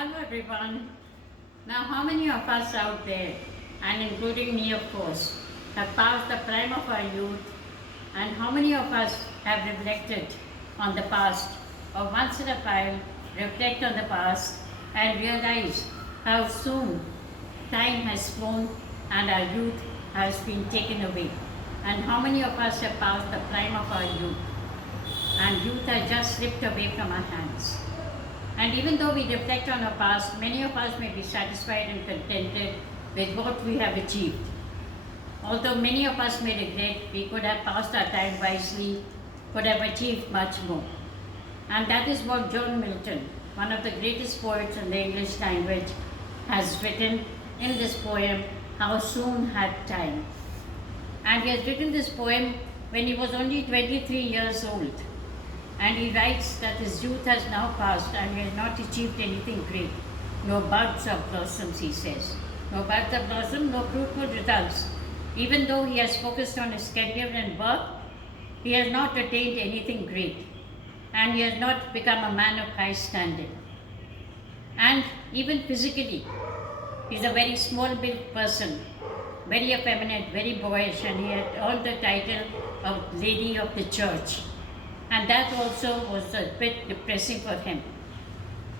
Hello everyone. Now how many of us out there, and including me of course, have passed the prime of our youth, and how many of us have reflected on the past, or once in a while reflect on the past and realize how soon time has flown and our youth has been taken away, and how many of us have passed the prime of our youth and youth has just slipped away from our hands. And even though we reflect on our past, many of us may be satisfied and contented with what we have achieved. Although many of us may regret we could have passed our time wisely, could have achieved much more. And that is what John Milton, one of the greatest poets in the English language, has written in this poem, How Soon Had Time. And he has written this poem when he was only 23 years old. And he writes that his youth has now passed and he has not achieved anything great. No buds or blossoms, he says. No buds or blossoms, no fruitful results. Even though he has focused on his career and work, he has not attained anything great. And he has not become a man of high standing. And even physically, he's a very small-built person, very effeminate, very boyish, and he had earned the title of Lady of the Church. And that also was a bit depressing for him.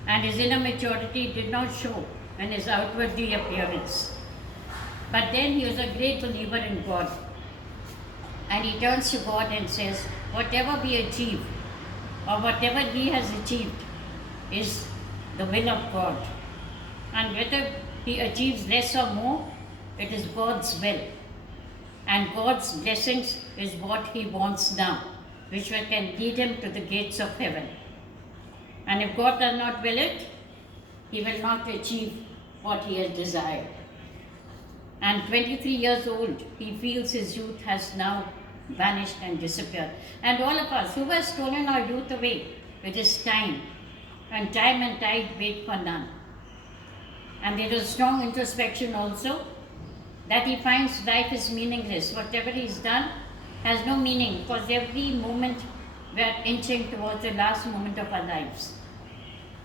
And his inner maturity did not show in his outwardly appearance. But then he was a great believer in God. And he turns to God and says, whatever we achieve, or whatever he has achieved, is the will of God. And whether he achieves less or more, it is God's will. And God's blessings is what he wants now, which can lead him to the gates of heaven. And if God does not will it, he will not achieve what he has desired. And 23 years old, he feels his youth has now vanished and disappeared. And all of us who have stolen our youth away, it is time. And time and tide wait for none. And there is strong introspection also that he finds life is meaningless. Whatever he's done has no meaning, because every moment we are inching towards the last moment of our lives.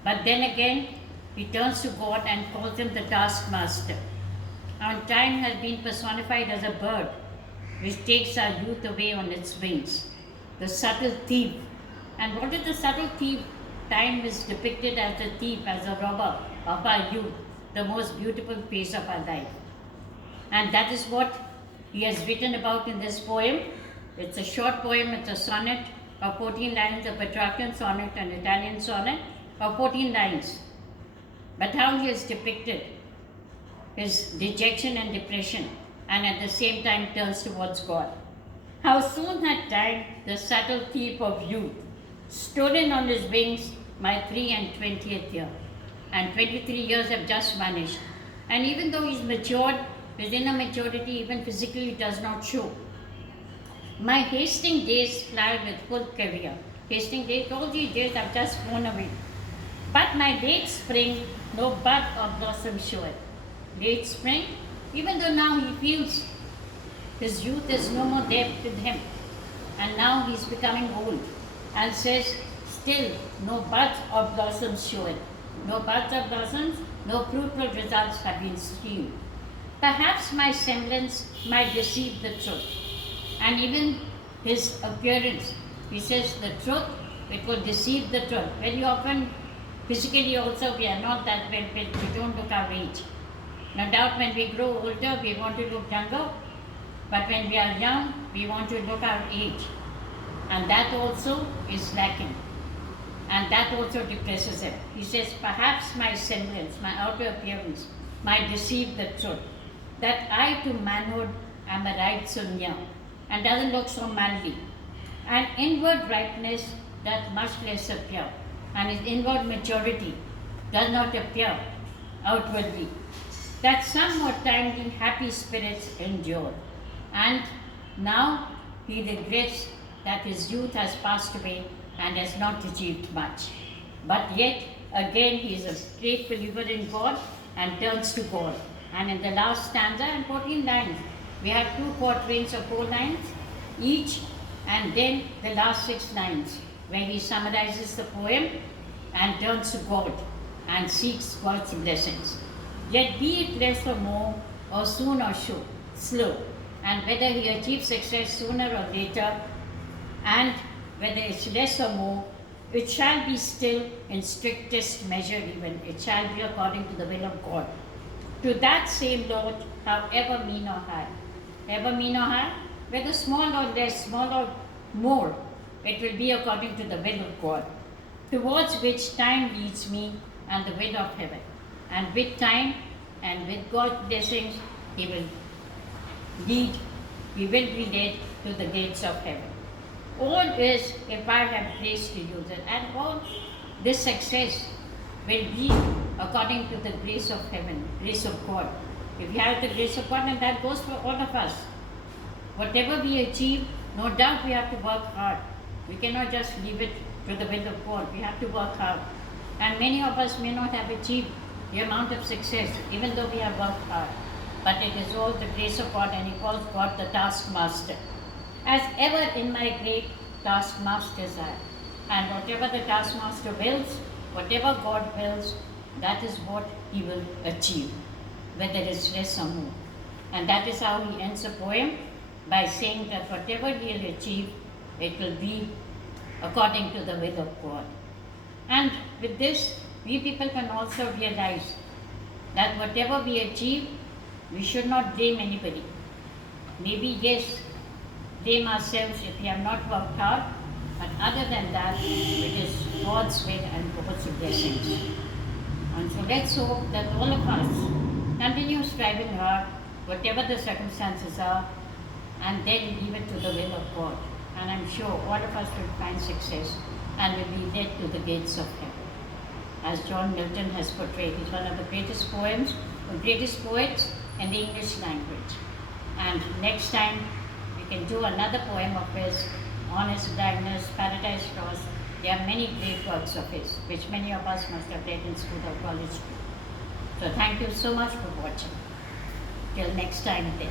But then again, he turns to God and calls him the taskmaster. And time has been personified as a bird which takes our youth away on its wings, the subtle thief. And what is the subtle thief? Time is depicted as the thief, as a robber of our youth, the most beautiful phase of our life. And that is what he has written about in this poem. It's a short poem, it's a sonnet of 14 lines, a Petrarchan sonnet, an Italian sonnet of 14 lines. But how he has depicted his dejection and depression, and at the same time turns towards God. How soon had time, the subtle thief of youth, stolen on his wings my 23 year. And 23 years have just vanished. And even though he's matured, his inner maturity, even physically, does not show. My hasting days fly with full career. Hasting days, all these days have just flown away. But my late spring, no bud or blossom showeth. Late spring, even though now he feels his youth is no more there with him, and now he's becoming old, and says, still no buds or blossoms showeth. No buds or blossoms, no fruitful results have been seen. Perhaps my semblance might deceive the truth. And even his appearance, he says the truth, it will deceive the truth. Very often, physically also, we are not that well built, we don't look our age. No doubt when we grow older, we want to look younger, but when we are young, we want to look our age. And that also is lacking. And that also depresses him. He says, perhaps my semblance, my outer appearance, might deceive the truth, that I to manhood am a right so near, and doesn't look so manly. And inward ripeness doth much less appear, and his inward maturity does not appear outwardly. That some more timely happy spirits endure. And now he regrets that his youth has passed away and has not achieved much. But yet, again, he is a great believer in God and turns to God. And in the last stanza, in 14 lines, we have 2 quatrains of 4 lines each, and then the last 6 lines, where he summarizes the poem and turns to God. and seeks God's blessings. Yet be it less or more, or soon or slow, and whether he achieves success sooner or later, and whether it's less or more, it shall be still in strictest measure even. It shall be according to the will of God. To that same Lord, however mean or high. Ever mean or high? Whether small or less, small or more, it will be according to the will of God. Towards which time leads me and the will of heaven. And with time and with God's blessings, He will lead, we will be led to the gates of heaven. All is, if I have grace to use it, and all this success will be according to the grace of heaven, grace of God. If you have the grace of God, and that goes for all of us. Whatever we achieve, no doubt we have to work hard. We cannot just leave it to the will of God. We have to work hard. And many of us may not have achieved the amount of success, even though we have worked hard. But it is all the grace of God, and He calls God the taskmaster. As ever in my great taskmasters are. And whatever the taskmaster wills, whatever God wills, that is what he will achieve, whether it's less or more. And that is how he ends the poem, by saying that whatever he'll achieve, it will be according to the will of God. And with this, we people can also realize that whatever we achieve, we should not blame anybody. Maybe, yes, blame ourselves if we have not worked hard, but other than that, it is God's will and God's blessings. And so let's hope that all of us continue striving hard, whatever the circumstances are, and then leave it to the will of God. And I'm sure all of us will find success and will be led to the gates of heaven. As John Milton has portrayed, he's one of the greatest poets in the English language. And next time we can do another poem of his, Honest Blindness, Paradise Lost. There are many great works of his, which many of us must have read in school or college too. So thank you so much for watching. Till next time then.